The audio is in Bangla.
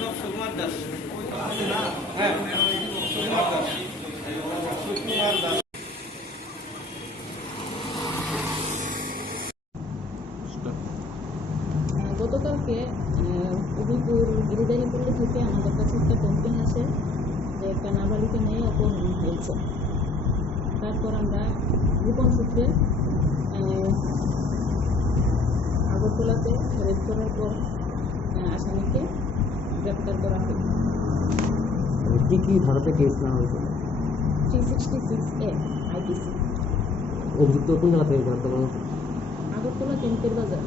লেখক সুকুমার দাস। হ্যাঁ, সুকুমার দাস। সুকুমার দাস। গতকালকে উদয়পুর গিরিদারিপল্লী থেকে আমাদের কাছে একটা কমপ্লেন আসে যে একটা নাবালিকা মেয়ে অপহরণ হয়েছে। তারপর আমরা গোপন সূত্রে আগরতলাতে রেড করার পর আসামিকে গ্রেপ্তার করা হয়। কি কি ধারাতে কেস নেওয়া হয়েছে? 366A IPC। অভিযুক্ত কোন জায়গা থেকে গ্রেপ্তার করা হয়েছে? আগরতলা কেন্দ্রের বাজার।